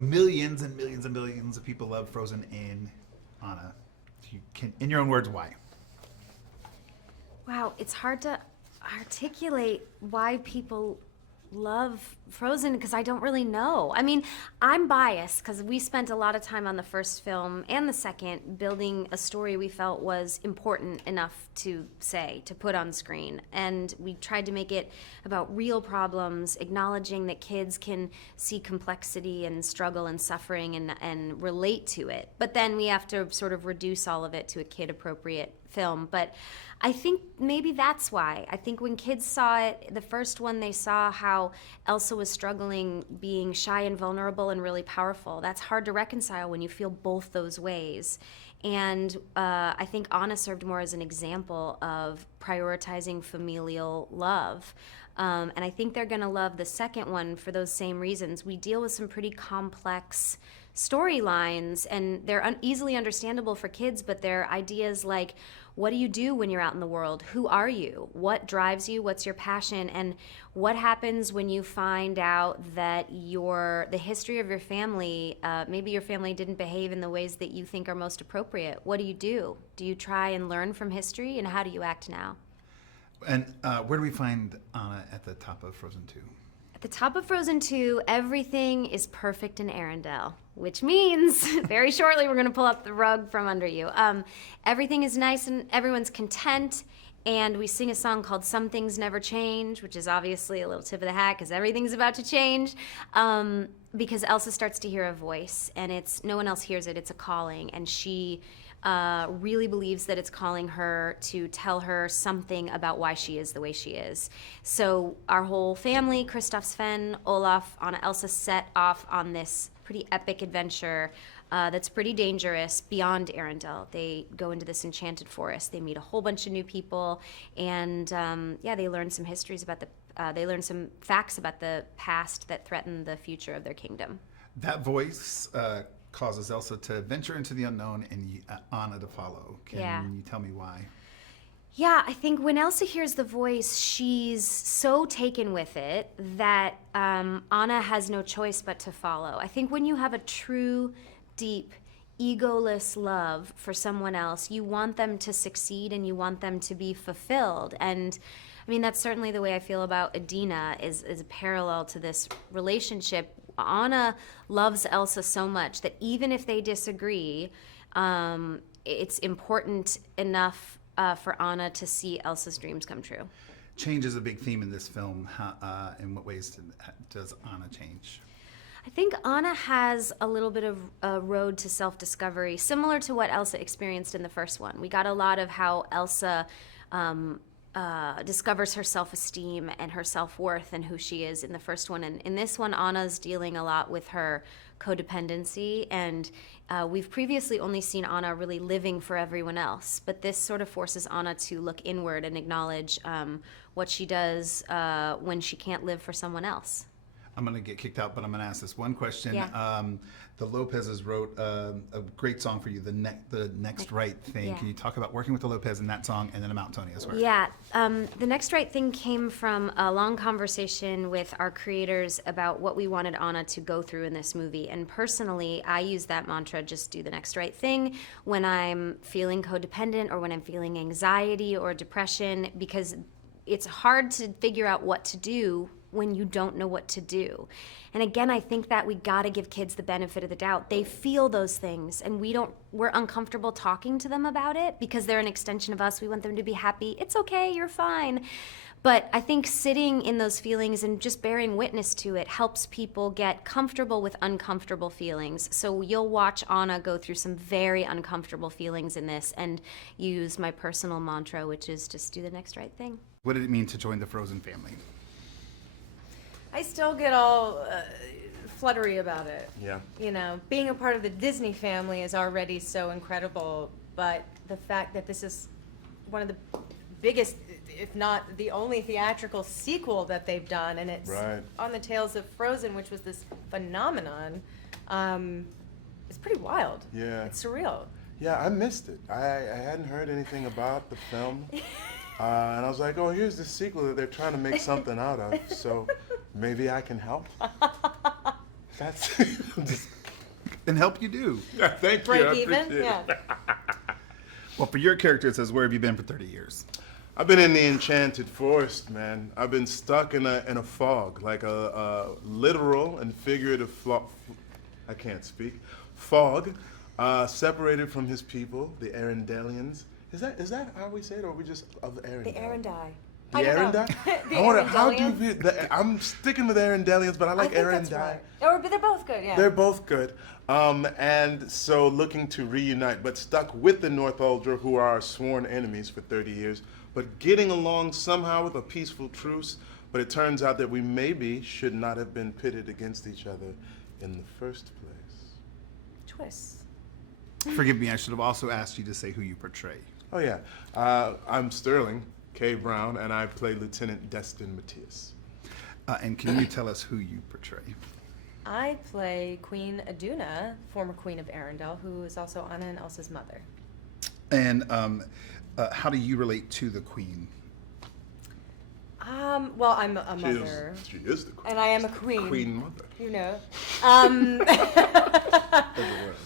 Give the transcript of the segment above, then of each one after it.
Millions and millions and millions of people love Frozen in Anna. You can, in your own words, why? Wow, it's hard to articulate why people love Frozen because I don't really know. I mean, I'm biased because we spent a lot of time on the first film and the second building a story we felt was important enough to say, to put on screen. And we tried to make it about real problems, acknowledging that kids can see complexity and struggle and suffering and relate to it. But then we have to sort of reduce all of it to a kid-appropriate film. But I think maybe that's why. I think when kids saw it, the first one, they saw how Elsa was struggling being shy and vulnerable and really powerful. That's hard to reconcile when you feel both those ways. And I think Anna served more as an example of prioritizing familial love. And I think they're going to love the second one for those same reasons. We deal with some pretty complex storylines, and they're easily understandable for kids, but they're ideas like, what do you do when you're out in the world? Who are you? What drives you? What's your passion? And what happens when you find out that the history of your family, maybe your family didn't behave in the ways that you think are most appropriate? What do you do? Do you try and learn from history, and how do you act now? And where do we find Anna at the top of Frozen 2? At the top of Frozen 2, everything is perfect in Arendelle, which means very shortly we're going to pull up the rug from under you. Everything is nice and everyone's content, and we sing a song called Some Things Never Change, which is obviously a little tip of the hat because everything's about to change. Because Elsa starts to hear a voice, and no one else hears it, it's a calling, and she really believes that it's calling her to tell her something about why she is the way she is. So our whole family, Kristoff, Sven, Olaf, Anna, Elsa, set off on this pretty epic adventure that's pretty dangerous beyond Arendelle. They go into this enchanted forest. They meet a whole bunch of new people, and they learn some histories about they learn some facts about the past that threaten the future of their kingdom. That voice causes Elsa to venture into the unknown and Anna to follow. Can you tell me why? Yeah, I think when Elsa hears the voice, she's so taken with it that Anna has no choice but to follow. I think when you have a true, deep, egoless love for someone else, you want them to succeed and you want them to be fulfilled. And I mean, that's certainly the way I feel about Adina, is a parallel to this relationship. Anna loves Elsa so much that even if they disagree, it's important enough for Anna to see Elsa's dreams come true. Change is a big theme in this film. In what ways does Anna change? I think Anna has a little bit of a road to self-discovery, similar to what Elsa experienced in the first one. We got a lot of how Elsa discovers her self-esteem and her self-worth and who she is in the first one. And in this one, Anna's dealing a lot with her codependency, and we've previously only seen Anna really living for everyone else. But this sort of forces Anna to look inward and acknowledge what she does when she can't live for someone else. I'm going to get kicked out, but I'm going to ask this one question. Yeah. The Lopez's wrote a great song for you, the Next Right Thing. Yeah. Can you talk about working with the Lopez in that song and then about Tonia's work? Yeah, the Next Right Thing came from a long conversation with our creators about what we wanted Anna to go through in this movie. And personally, I use that mantra, just do the next right thing, when I'm feeling codependent or when I'm feeling anxiety or depression, because it's hard to figure out what to do when you don't know what to do. And again, I think that we gotta give kids the benefit of the doubt. They feel those things, and we're uncomfortable talking to them about it because they're an extension of us. We want them to be happy. It's okay, you're fine. But I think sitting in those feelings and just bearing witness to it helps people get comfortable with uncomfortable feelings. So you'll watch Anna go through some very uncomfortable feelings in this and use my personal mantra, which is just do the next right thing. What did it mean to join the Frozen family? I still get all fluttery about it. Yeah. You know, being a part of the Disney family is already so incredible, but the fact that this is one of the biggest, if not the only theatrical sequel that they've done, and it's Right. on the tails of Frozen, which was this phenomenon, it's pretty wild. Yeah. It's surreal. Yeah, I missed it. I hadn't heard anything about the film. And I was like, oh, here's the sequel that they're trying to make something out of. So maybe I can help. That's just, And help you do. thank you. Break I even? appreciate Yeah. it. Well, for your character, it says, where have you been for 30 years? I've been in the enchanted forest, man. I've been stuck in a fog, like a literal and figurative I can't speak. Fog, separated from his people, the Arendellians. Is that how we say it, or are we just of Arendelle? The Arendelle. The I don't know. Arendelle? The I wonder, how do you Arendellians? feel? I'm sticking with Arendellians, but I like I think that's Arendelle. right. Or, they're both good, yeah. They're both good. And so looking to reunite, but stuck with the North Uldra, who are our sworn enemies for 30 years, but getting along somehow with a peaceful truce. But it turns out that we maybe should not have been pitted against each other in the first place. Twists. Forgive me, I should have also asked you to say who you portray. Oh yeah, I'm Sterling K. Brown, and I play Lieutenant Destin Matthias. And can you tell us who you portray? I play Queen Aduna, former Queen of Arendelle, who is also Anna and Elsa's mother. And how do you relate to the queen? Well, I'm a mother. She is the queen. And I am a queen. Queen mother. You know.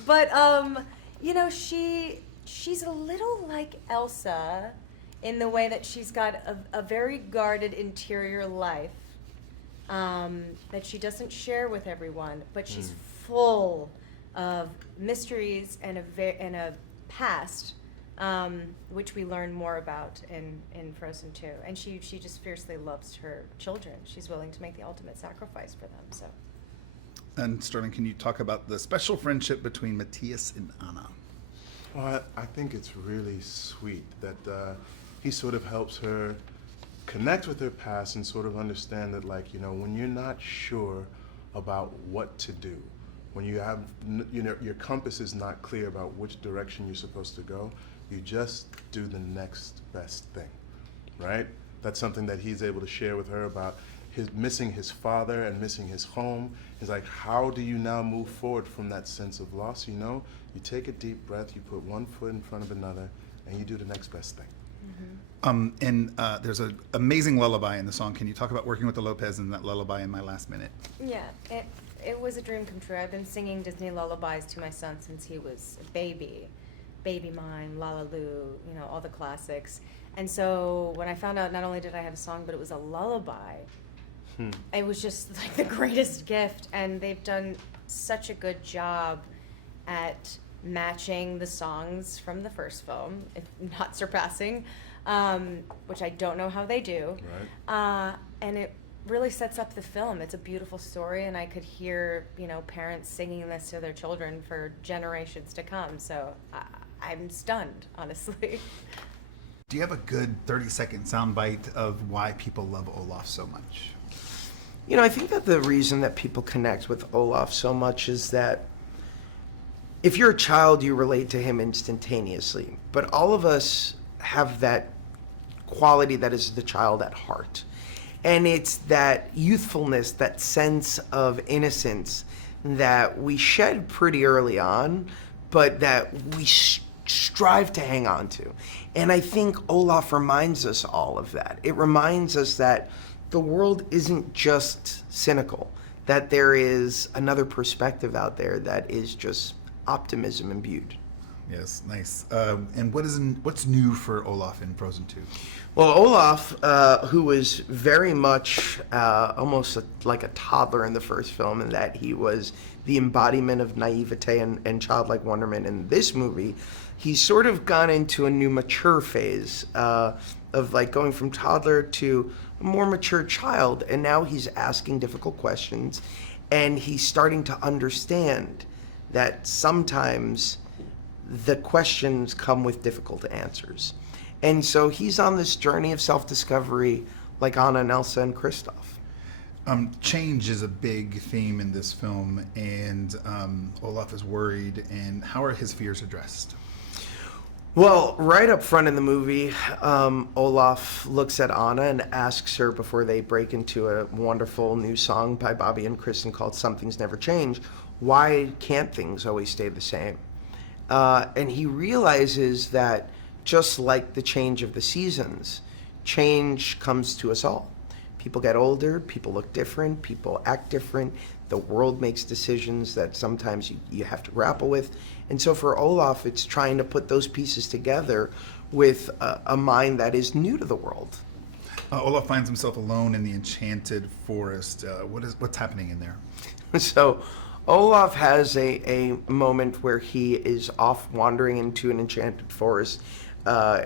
But you know, she's a little like Elsa in the way that she's got a very guarded interior life that she doesn't share with everyone, but she's full of mysteries and a past which we learn more about in Frozen 2. And she just fiercely loves her children. She's willing to make the ultimate sacrifice for them. So. And Sterling, can you talk about the special friendship between Matthias and Anna? Well, I think it's really sweet that he sort of helps her connect with her past and sort of understand that, like, you know, when you're not sure about what to do, when you have, you know, your compass is not clear about which direction you're supposed to go, you just do the next best thing, right? That's something that he's able to share with her about missing his father and missing his home. He's like, how do you now move forward from that sense of loss? You know, you take a deep breath, you put one foot in front of another, and you do the next best thing. And there's an amazing lullaby in the song. Can you talk about working with the Lopez and that lullaby in My Last Minute? Yeah, it was a dream come true. I've been singing Disney lullabies to my son since he was a baby. Baby Mine, La La Lu, you know, all the classics. And so when I found out not only did I have a song, but it was a lullaby, it was just like the greatest gift. And they've done such a good job at matching the songs from the first film, if not surpassing, which I don't know how they do. Right. And it really sets up the film. It's a beautiful story, and I could hear, you know, parents singing this to their children for generations to come. So I'm stunned, honestly. Do you have a good 30-second soundbite of why people love Olaf so much? You know, I think that the reason that people connect with Olaf so much is that if you're a child, you relate to him instantaneously. But all of us have that quality that is the child at heart. And it's that youthfulness, that sense of innocence that we shed pretty early on, but that we strive to hang on to. And I think Olaf reminds us all of that. It reminds us that the world isn't just cynical, that there is another perspective out there that is just optimism imbued. Yes, nice. And what's new for Olaf in Frozen 2? Well, Olaf, who was very much almost like a toddler in the first film, in that he was the embodiment of naivete and childlike wonderment, in this movie, he's sort of gone into a new mature phase of like going from toddler to a more mature child, and now he's asking difficult questions, and he's starting to understand that sometimes the questions come with difficult answers. And so he's on this journey of self-discovery like Anna and Elsa and Kristoff. Change is a big theme in this film, and Olaf is worried, and how are his fears addressed? Well, right up front in the movie, Olaf looks at Anna and asks her, before they break into a wonderful new song by Bobby and Kristen called Some Things Never Change, why can't things always stay the same? And he realizes that just like the change of the seasons, change comes to us all. People get older, people look different, people act different, The world makes decisions that sometimes you have to grapple with. And so for Olaf, it's trying to put those pieces together with a mind that is new to the world. Olaf finds himself alone in the enchanted forest. What's happening in there? So Olaf has a moment where he is off wandering into an enchanted forest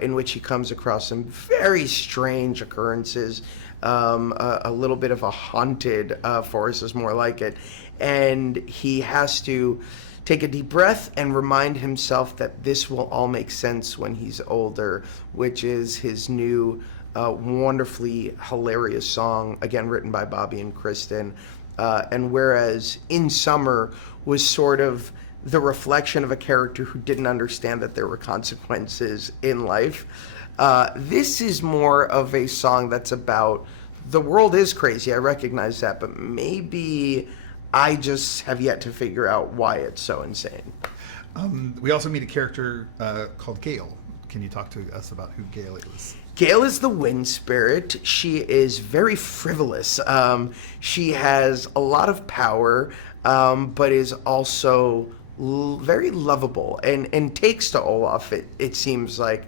in which he comes across some very strange occurrences. A little bit of a haunted forest is more like it. And he has to take a deep breath and remind himself that this will all make sense when he's older, which is his new wonderfully hilarious song, again written by Bobby and Kristen. And whereas In Summer was sort of the reflection of a character who didn't understand that there were consequences in life, this is more of a song that's about the world is crazy, I recognize that, but maybe I just have yet to figure out why it's so insane. We also meet a character called Gale. Can you talk to us about who Gale is? Gale is the wind spirit. She is very frivolous. She has a lot of power, but is also very lovable and takes to Olaf, it seems like.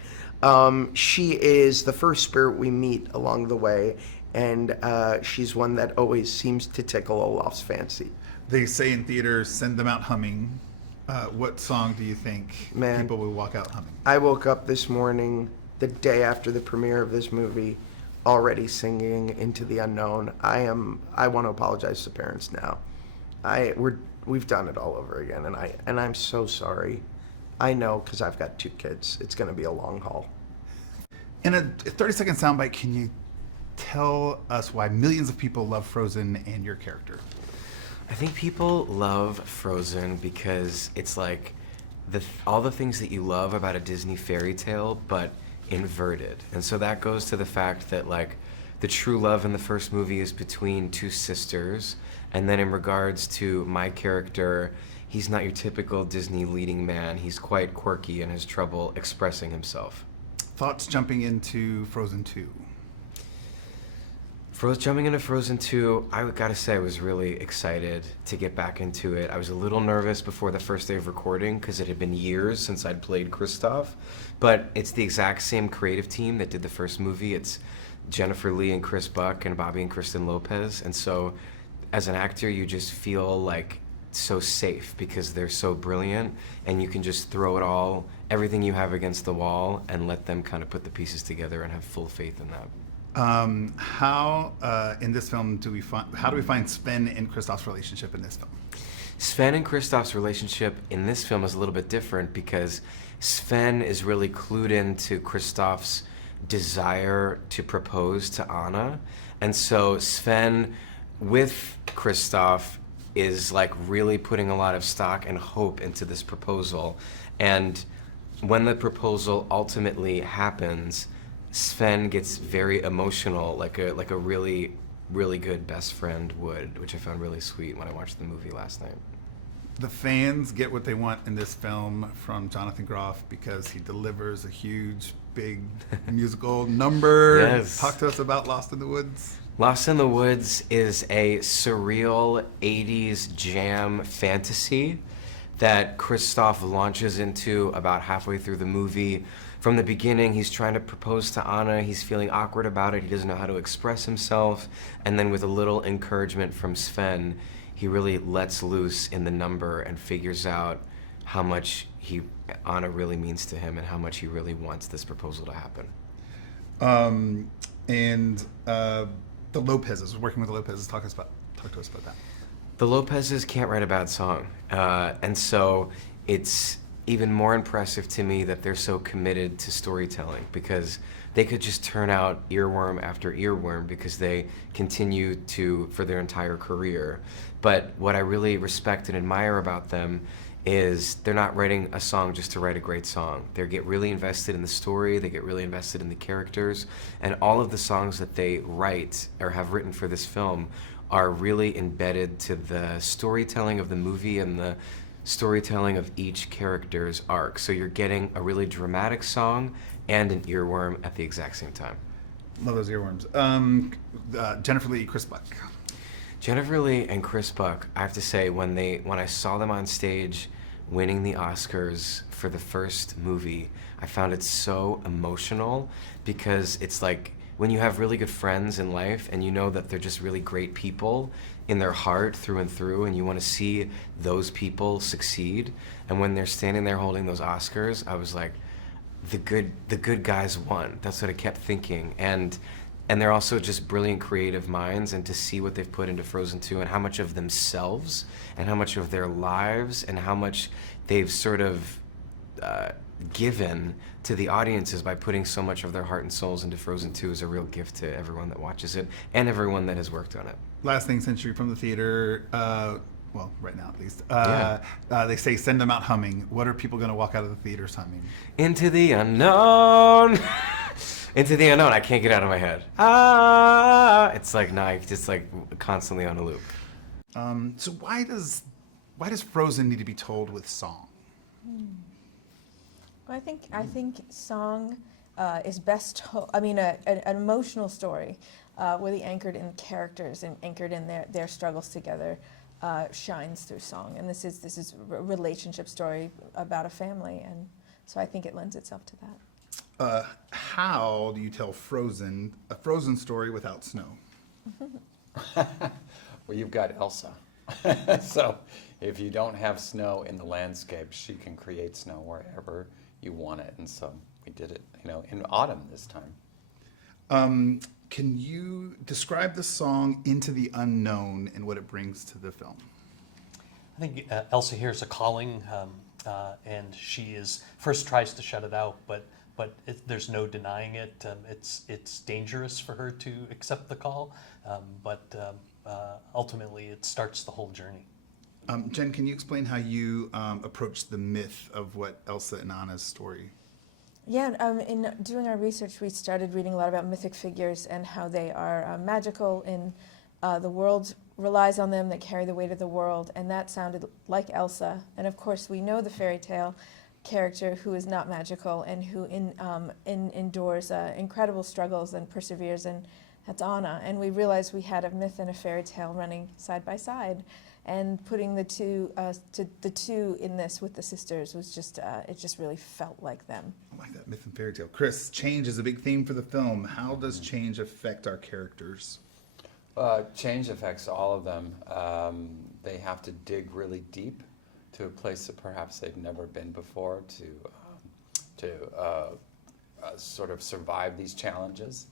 She is the first spirit we meet along the way, and she's one that always seems to tickle Olaf's fancy. They say in theaters, send them out humming. What song do you think people will walk out humming? I woke up this morning, the day after the premiere of this movie, already singing Into the Unknown. I want to apologize to parents now. We've done it all over again, and I'm so sorry. I know, because I've got 2 kids. It's going to be a long haul. In a 30-second soundbite, can you tell us why millions of people love Frozen and your character? I think people love Frozen because it's like all the things that you love about a Disney fairy tale, but inverted. And so that goes to the fact that like the true love in the first movie is between 2 sisters. And then in regards to my character, he's not your typical Disney leading man. He's quite quirky and has trouble expressing himself. Thoughts jumping into Frozen 2? Jumping into Frozen 2, I gotta say I was really excited to get back into it. I was a little nervous before the first day of recording because it had been years since I'd played Kristoff, but it's the exact same creative team that did the first movie. It's Jennifer Lee and Chris Buck and Bobby and Kristen Lopez, and so as an actor you just feel like so safe because they're so brilliant and you can just throw it all, everything you have against the wall and let them kind of put the pieces together and have full faith in that. How in this film how do we find Sven and Kristoff's relationship in this film? Sven and Kristoff's relationship in this film is a little bit different because Sven is really clued into Kristoff's desire to propose to Anna, and so Sven with Kristoff is like really putting a lot of stock and hope into this proposal, and when the proposal ultimately happens, Sven gets very emotional, like a really, really good best friend would, which I found really sweet when I watched the movie last night. The fans get what they want in this film from Jonathan Groff because he delivers a huge, big musical number. Yes. Talk to us about Lost in the Woods. Lost in the Woods is a surreal 80s jam fantasy that Kristoff launches into about halfway through the movie. From the beginning, he's trying to propose to Anna. He's feeling awkward about it. He doesn't know how to express himself. And then with a little encouragement from Sven, he really lets loose in the number and figures out how much Anna really means to him and how much he really wants this proposal to happen. The Lopezes, working with the Lopezes, talk to us about that. The Lopezes can't write a bad song. And so it's even more impressive to me that they're so committed to storytelling because they could just turn out earworm after earworm because they continue to for their entire career. But what I really respect and admire about them is they're not writing a song just to write a great song. They get really invested in the story, they get really invested in the characters, and all of the songs that they write or have written for this film are really embedded to the storytelling of the movie and the storytelling of each character's arc. So you're getting a really dramatic song and an earworm at the exact same time. Love those earworms. Jennifer Lee, Chris Buck. Jennifer Lee and Chris Buck, I have to say, when I saw them on stage winning the Oscars for the first movie, I found it so emotional, because it's like when you have really good friends in life and you know that they're just really great people in their heart through and through, and you want to see those people succeed. And when they're standing there holding those Oscars, I was like, the good guys won. That's what I kept thinking. And they're also just brilliant creative minds, and to see what they've put into Frozen 2 and how much of themselves and how much of their lives and how much they've sort of given to the audiences by putting so much of their heart and souls into Frozen 2 is a real gift to everyone that watches it and everyone that has worked on it. Last thing, since you're from the theater, well, right now at least, Yeah. they say send them out humming. What are people going to walk out of the theaters humming? Into the unknown. Into the unknown. I can't get out of my head. Ah, it's like just like constantly on a loop. So why does Frozen need to be told with song? Well, I think song is best told. I mean, an emotional story, really anchored in characters and anchored in their struggles together, shines through song. And this is a relationship story about a family, and so I think it lends itself to that. How do you tell a Frozen story without snow? Well, you've got Elsa. So if you don't have snow in the landscape, she can create snow wherever you want it. And so we did it, in autumn this time. Can you describe the song Into the Unknown and what it brings to the film? I think Elsa hears a calling, and she first tries to shut it out, but there's no denying it. It's dangerous for her to accept the call, but ultimately it starts the whole journey. Jen, can you explain how you approached the myth of what Elsa and Anna's story? Yeah, in doing our research, we started reading a lot about mythic figures and how they are magical, and the world relies on them, they carry the weight of the world, and that sounded like Elsa. And of course, we know the fairy tale character who is not magical and who endures incredible struggles and perseveres, and that's Anna. And we realized we had a myth and a fairy tale running side by side, and putting the two in this with the sisters was just it just really felt like them. I like that, myth and fairy tale. Chris, change is a big theme for the film. How does change affect our characters? Change affects all of them. They have to dig really deep to a place that perhaps they've never been before to sort of survive these challenges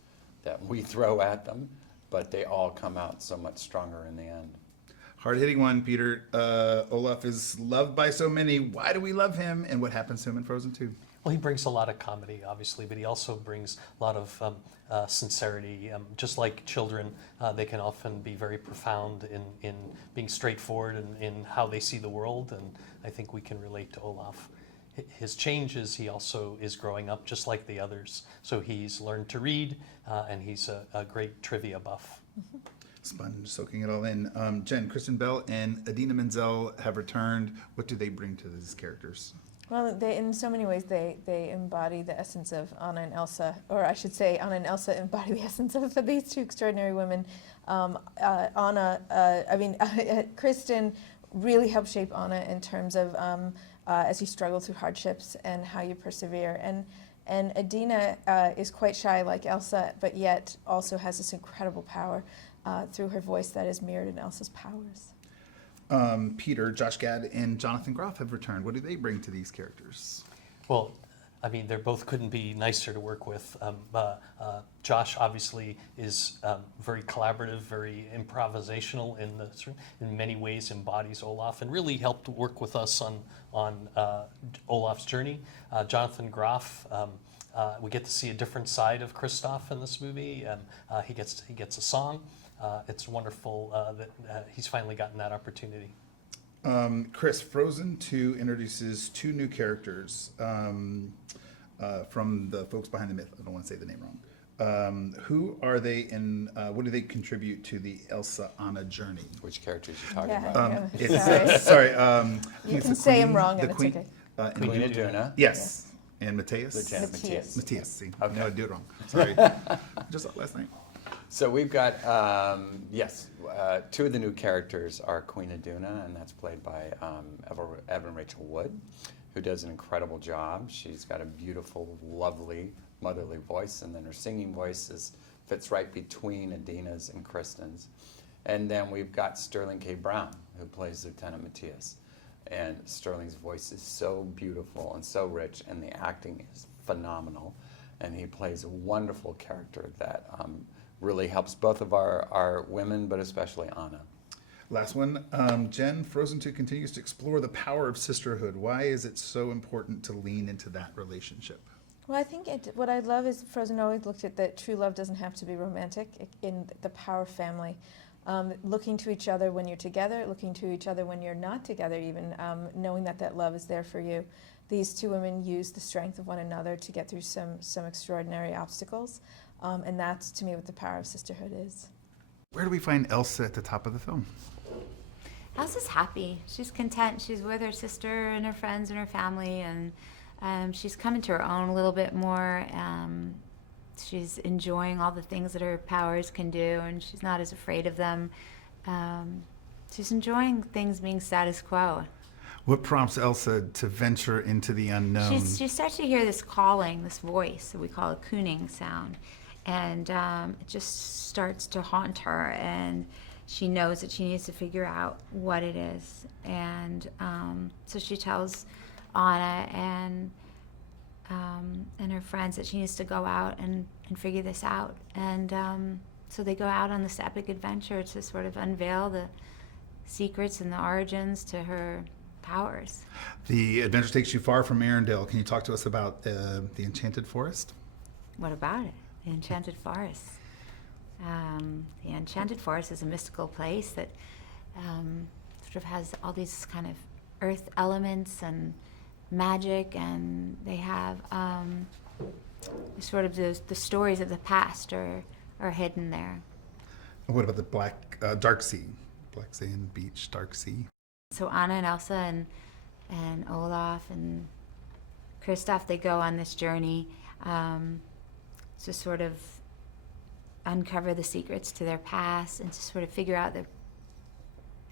that we throw at them, but they all come out so much stronger in the end. Hard-hitting one, Peter. Olaf is loved by so many. Why do we love him, and what happens to him in Frozen 2? Well, he brings a lot of comedy, obviously, but he also brings a lot of sincerity. Just like children, they can often be very profound in being straightforward in how they see the world, and I think we can relate to Olaf. His change is he also is growing up just like the others. So he's learned to read, and he's a great trivia buff. Sponge, soaking it all in. Jen, Kristen Bell and Idina Menzel have returned. What do they bring to these characters? Well, in so many ways, they embody the essence of Anna and Elsa, or I should say, Anna and Elsa embody the essence of these two extraordinary women. Kristen really helped shape Anna in terms of as you struggle through hardships and how you persevere. And Idina is quite shy like Elsa, but yet also has this incredible power through her voice that is mirrored in Elsa's powers. Peter, Josh Gad, and Jonathan Groff have returned. What do they bring to these characters? Well, I mean, they both couldn't be nicer to work with. Josh obviously is very collaborative, very improvisational in many ways embodies Olaf and really helped work with us on Olaf's journey. Jonathan Groff, we get to see a different side of Kristoff in this movie. He gets a song. It's wonderful that he's finally gotten that opportunity. Chris, Frozen 2 introduces two new characters from the folks behind the myth. I don't want to say the name wrong. Who are they, and what do they contribute to the Elsa-Anna journey? Which characters are you talking Yeah. about? Sorry. Sorry. You can say them wrong, and it's Queen, okay. and Queen Iduna. Yes. And Mateus. Lieutenant Matthias. Matthias. See, Okay. no, I did it wrong. Sorry. Just saw it last night. So we've got, two of the new characters are Queen Aduna, and that's played by Evan Rachel Wood, who does an incredible job. She's got a beautiful, lovely, motherly voice, and then her singing voice fits right between Adina's and Kristen's. And then we've got Sterling K. Brown, who plays Lieutenant Matthias. And Sterling's voice is so beautiful and so rich, and the acting is phenomenal. And he plays a wonderful character that really helps both of our women, but especially Anna. Last one, Jen, Frozen 2 continues to explore the power of sisterhood. Why is it so important to lean into that relationship? Well, I think what I love is Frozen always looked at that true love doesn't have to be romantic, in the power of family. Looking to each other when you're together, looking to each other when you're not together even, knowing that that love is there for you. These two women use the strength of one another to get through some extraordinary obstacles, and that's, to me, what the power of sisterhood is. Where do we find Elsa at the top of the film? Elsa's happy. She's content. She's with her sister and her friends and her family, and she's coming to her own a little bit more. She's enjoying all the things that her powers can do, and she's not as afraid of them. She's enjoying things being status quo. What prompts Elsa to venture into the unknown? She starts to hear this calling, this voice that we call a cooning sound, and it just starts to haunt her, and she knows that she needs to figure out what it is. And so she tells Anna and her friends that she needs to go out and figure this out. And so they go out on this epic adventure to sort of unveil the secrets and the origins to her powers. The adventure takes you far from Arendelle. Can you talk to us about the Enchanted Forest? What about it? The Enchanted Forest. The Enchanted Forest is a mystical place that sort of has all these kind of earth elements and magic, and they have sort of the stories of the past are hidden there. What about the dark sea? Black sand, beach, dark sea. So Anna and Elsa and Olaf and Kristoff, they go on this journey to sort of uncover the secrets to their past and to sort of figure out their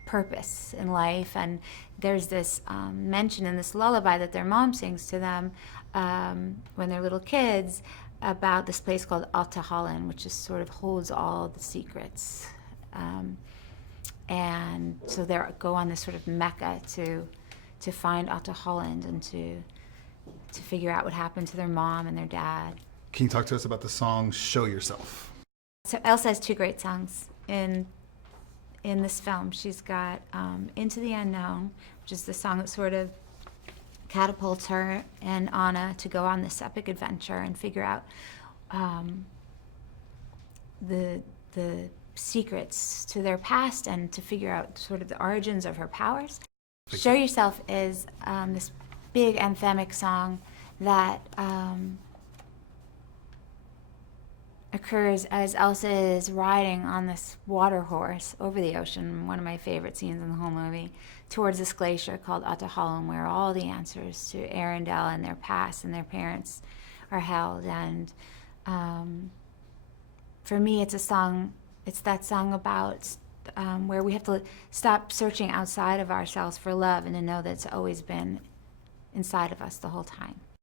purpose in life. And there's this mention in this lullaby that their mom sings to them when they're little kids about this place called Alta which is sort of holds all the secrets. And so they go on this sort of mecca to find Alta and to figure out what happened to their mom and their dad. Can you talk to us about the song Show Yourself? So Elsa has two great songs in this film. She's got Into the Unknown, which is the song that sort of catapults her and Anna to go on this epic adventure and figure out the secrets to their past and to figure out sort of the origins of her powers. Show Yourself is this big anthemic song that occurs as Elsa is riding on this water horse over the ocean, one of my favorite scenes in the whole movie, towards this glacier called Allta, where all the answers to Arendelle and their past and their parents are held. And for me, it's that song about where we have to stop searching outside of ourselves for love and to know that it's always been inside of us the whole time.